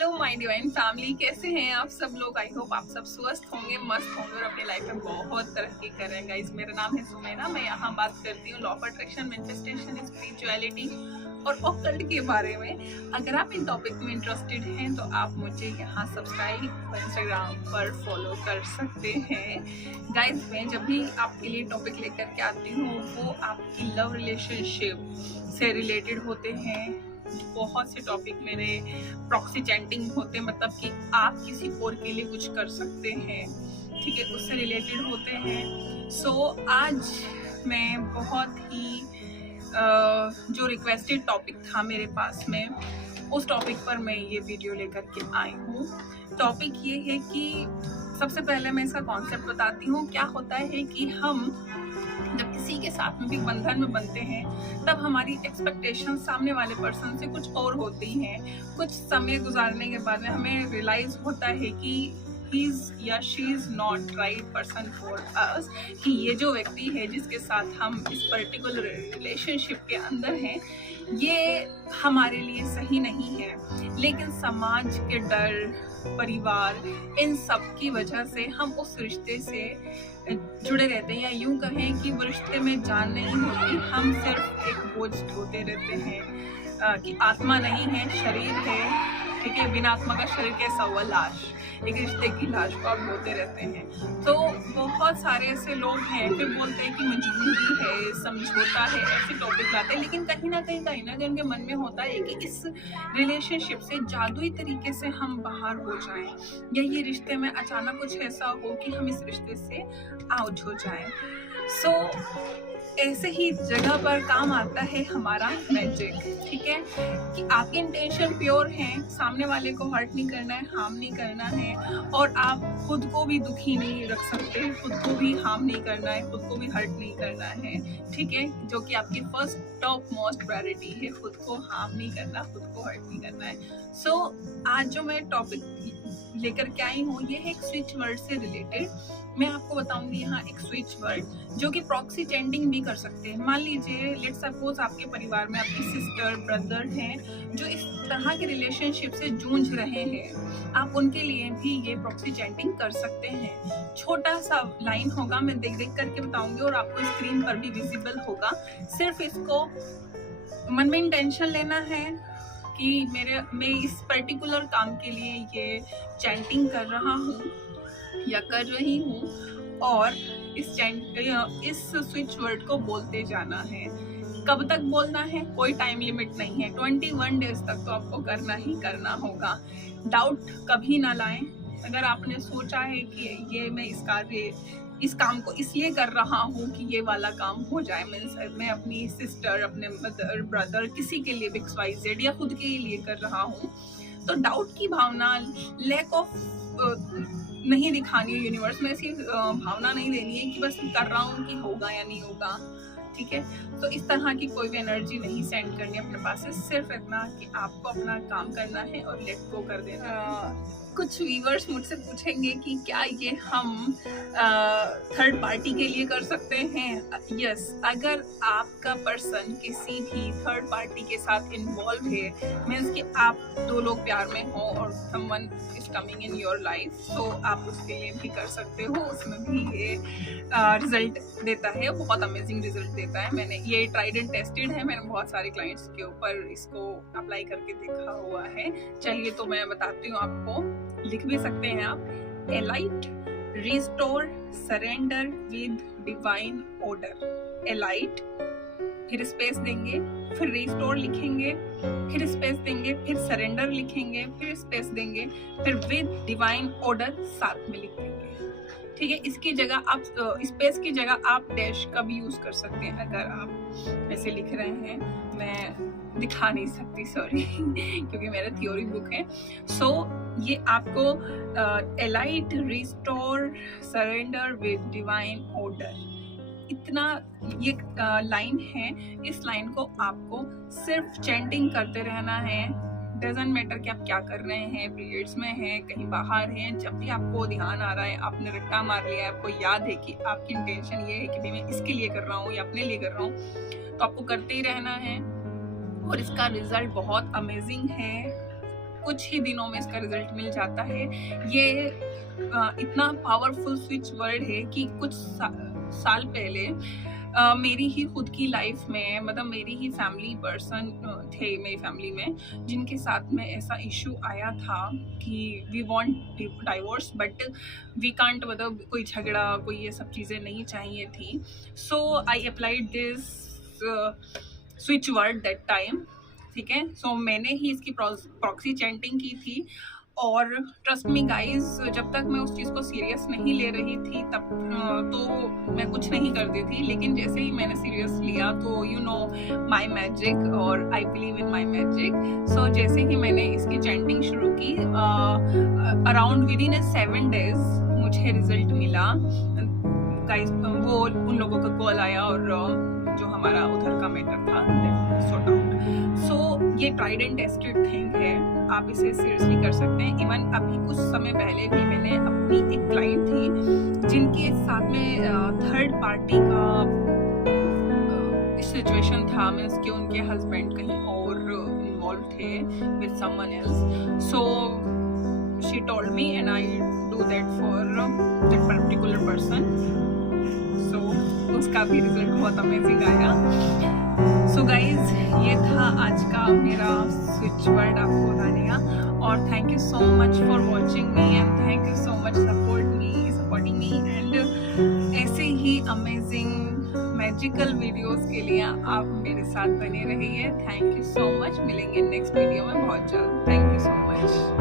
Hello my divine family, कैसे हैं आप सब लोग। आई होप आप सब स्वस्थ होंगे, मस्त होंगे और अपनी लाइफ में बहुत तरक्की कर रहे हैं। गाइस, मेरा नाम है सुमैना। मैं यहाँ बात करती हूँ law of attraction, manifestation, spirituality और ऑकल्ट के बारे में। अगर आप इन टॉपिक में इंटरेस्टेड हैं तो आप मुझे यहाँ सब्सक्राइब इंस्टाग्राम पर फॉलो कर सकते हैं। गाइस, मैं जब भी आपके लिए टॉपिक लेकर के आती हूँ वो आपकी लव रिलेशनशिप से रिलेटेड होते हैं। बहुत से टॉपिक मेरे प्रॉक्सी चैंटिंग होते हैं, मतलब कि आप किसी और के लिए कुछ कर सकते हैं, ठीक है, उससे रिलेटेड होते हैं। सो आज मैं बहुत ही जो रिक्वेस्टेड टॉपिक था मेरे पास में, उस टॉपिक पर मैं ये वीडियो लेकर के आई हूँ। टॉपिक ये है कि सबसे पहले मैं इसका कॉन्सेप्ट बताती हूँ। क्या होता है कि हम जब किसी के साथ में भी बंधन में बनते हैं तब हमारी एक्सपेक्टेशन सामने वाले पर्सन से कुछ और होती हैं। कुछ समय गुजारने के बाद में हमें रियलाइज होता है कि ही इज या she is not right person for us, कि ये जो व्यक्ति है जिसके साथ हम इस पर्टिकुलर रिलेशनशिप के अंदर हैं ये हमारे लिए सही नहीं है। लेकिन समाज के डर, परिवार, इन सब की वजह से हम उस रिश्ते से जुड़े रहते हैं, या यूं कहें कि वो रिश्ते में जान नहीं होती, हम सिर्फ एक बोझ ढोते रहते हैं कि आत्मा नहीं है, शरीर है, ठीक है। बिना आत्मा का शरीर कैसा हुआ? लाश, एक रिश्ते की लाश को आप ढोते रहते हैं। तो बहुत सारे ऐसे लोग हैं, फिर बोलते हैं कि मजबूरी है, समझौता है, ऐसे टॉपिक लाते हैं। लेकिन कहीं ना कहीं उनके मन में होता है कि इस रिलेशनशिप से जादुई तरीके से हम बाहर हो जाएं, या ये रिश्ते में अचानक कुछ ऐसा हो कि हम इस रिश्ते से आउट हो जाएं। सो ऐसे ही जगह पर काम आता है हमारा मैजिक, ठीक है, कि आपकी इंटेंशन प्योर है, सामने वाले को हर्ट नहीं करना है, हार्म नहीं करना है, और आप खुद को भी दुखी नहीं रख सकते, खुद को भी हार्म नहीं करना है, खुद को भी हर्ट नहीं करना है, ठीक है, जो कि आपकी फर्स्ट टॉप मोस्ट प्रायोरिटी है। खुद को हार्म नहीं करना, खुद को हर्ट नहीं करना है। सो आज जो मैं टॉपिक लेकर के आई हूँ ये है एक स्विच वर्ड से रिलेटेड। मैं आपको बताऊंगी यहाँ एक स्विच वर्ड जो कि प्रॉक्सी चैंटिंग भी कर सकते हैं। मान लीजिए, लेट सपोज आपके परिवार में आपकी सिस्टर, ब्रदर हैं जो इस तरह के रिलेशनशिप से जूझ रहे हैं, आप उनके लिए भी ये प्रॉक्सी चैंटिंग कर सकते हैं। छोटा सा लाइन होगा, मैं देख देख करके बताऊंगी और आपको स्क्रीन पर भी विजिबल होगा। सिर्फ इसको मन में इंटेंशन लेना है कि मैं इस पर्टिकुलर काम के लिए ये चैंटिंग कर रहा हूँ या कर रही हूँ, और इस स्विच वर्ड को बोलते जाना है। कब तक बोलना है? कोई टाइम लिमिट नहीं है, 21 डेज तक तो आपको करना ही करना होगा। डाउट कभी ना लाएं। अगर आपने सोचा है कि मैं इस काम को इसलिए कर रहा हूँ कि ये वाला काम हो जाए, मैं अपनी सिस्टर, अपने मदर, ब्रदर, किसी के लिए XYZ या खुद के लिए कर रहा हूँ, तो डाउट की भावना, लैक ऑफ नहीं दिखानी है यूनिवर्स में, ऐसी भावना नहीं देनी है कि बस कर रहा हूँ कि होगा या नहीं होगा, ठीक है। तो इस तरह की कोई भी एनर्जी नहीं सेंड करनी अपने पास से, सिर्फ इतना कि आपको अपना काम करना है और लेट गो कर देना है। कुछ व्यूअर्स मुझसे पूछेंगे कि क्या ये हम थर्ड पार्टी के लिए कर सकते हैं? यस, अगर आपका पर्सन किसी भी थर्ड पार्टी के साथ इन्वॉल्व है, मीन्स कि आप दो लोग प्यार में हो और someone is coming in your life, तो आप उसके लिए भी कर सकते हो। उसमें भी ये रिजल्ट देता है, बहुत अमेजिंग रिजल्ट देता है। मैंने ये ट्राइड एंड टेस्टेड है, मैंने बहुत सारे क्लाइंट्स के ऊपर इसको अप्लाई करके देखा हुआ है। चलिए तो मैं बताती हूँ आपको, लिख भी सकते हैं आप। Alight, restore, surrender with divine order. Alight, फिर स्पेस देंगे, फिर रिस्टोर लिखेंगे, फिर स्पेस देंगे, फिर सरेंडर लिखेंगे, फिर स्पेस देंगे, फिर विद डिवाइन ऑर्डर साथ में लिख देंगे, ठीक है। इसकी जगह आप स्पेस की जगह आप डैश का भी यूज कर सकते हैं। अगर आप ऐसे लिख रहे हैं, मैं दिखा नहीं सकती, सॉरी क्योंकि मेरा थ्योरी बुक है। सो ये आपको alight, restore, surrender with divine order, इतना ये लाइन है। इस लाइन को आपको सिर्फ चैंटिंग करते रहना है। डजंट मैटर कि आप क्या कर रहे हैं, पीरियड्स में हैं, कहीं बाहर हैं, जब भी आपको ध्यान आ रहा है, आपने रट्टा मार लिया है, आपको याद है कि आपकी इंटेंशन ये है कि भाई मैं इसके लिए कर रहा हूँ या अपने लिए कर रहा हूँ, तो आपको करते ही रहना है। और इसका रिजल्ट बहुत अमेजिंग है। कुछ ही दिनों में इसका रिजल्ट मिल जाता है। ये इतना पावरफुल स्विच वर्ड है कि कुछ साल पहले मेरी ही खुद की लाइफ में, मतलब मेरी ही फैमिली पर्सन थे मेरी फैमिली में, जिनके साथ में ऐसा इशू आया था कि we want divorce but we can't, मतलब कोई झगड़ा, कोई ये सब चीज़ें नहीं चाहिए थी। So I applied this switch word that time, ठीक है। सो मैंने ही इसकी प्रॉक्सी चैंटिंग की थी, और ट्रस्ट मी गाइज, जब तक मैं उस चीज़ को सीरियस नहीं ले रही थी तब तो मैं कुछ नहीं करती थी, लेकिन जैसे ही मैंने सीरियस लिया तो यू नो माई मैजिक, और I believe in my magic. सो जैसे ही मैंने इसकी चैंटिंग शुरू की, अराउंड विद इन 7 days मुझे रिजल्ट मिला गाइज। वो उन लोगों का कॉल आया और जो हमारा उधर का मैटर था सॉर्ट आउट। सो ये ट्राइड एंड टेस्टेड थिंग है, आप इसे सीरियसली कर सकते हैं। इवन अभी कुछ समय पहले भी मैंने अपनी एक क्लाइंट थी जिनके साथ में थर्ड पार्टी का सिचुएशन था, मीन्स कि उनके हस्बैंड कहीं और इन्वॉल्व थे with someone else. So she told me and I do that for that particular person. So उसका भी रिजल्ट बहुत अमेजिंग आया। सो गाइज, ये था आज का मेरा स्विच वर्ड आपको बताने का, और thank you so much for watching me and thank you so much supporting me and ऐसे ही अमेजिंग मैजिकल वीडियोस के लिए आप मेरे साथ बने रहिए। थैंक यू सो मच, मिलेंगे नेक्स्ट वीडियो में बहुत जल्द। Thank you so much.